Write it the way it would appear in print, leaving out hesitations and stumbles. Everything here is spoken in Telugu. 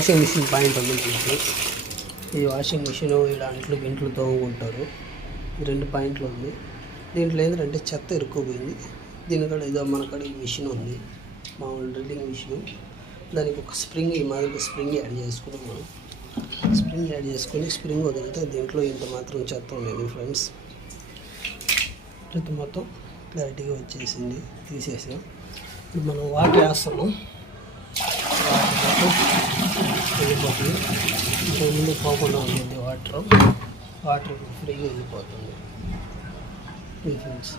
వాషింగ్ మిషన్ పాయింట్ ఉంది దీంట్లో. ఈ వాషింగ్ మిషన్ ఇక్కడ ఇంట్లో తోముకుంటారు. 2 పాయింట్లు ఉంది. దీంట్లో ఏంటంటే చెత్త ఇరుక్కుపోయింది. దీని కూడా ఏదో మనకాడ ఈ మిషన్ ఉంది, మామూలు డ్రిల్లింగ్ మిషన్. దానికి ఒక స్ప్రింగ్, ఈ మాదిరి స్ప్రింగ్ యాడ్ చేసుకున్నాం మనం. స్ప్రింగ్ యాడ్ చేసుకొని స్ప్రింగ్ వదిలితే దీంట్లో ఇంత మాత్రం చెత్త ఉండేది ఫ్రెండ్స్. చెత్త మొత్తం క్లారిటీగా వచ్చేసింది, తీసేసాం. ఇప్పుడు మనం వాటర్ వేస్తాము. వెళ్ళిపోతుంది. ముందు పోకుండా ఉంటుంది వాటర్ ఫ్రీగా వెళ్ళిపోతుంది ఫ్రెండ్స్.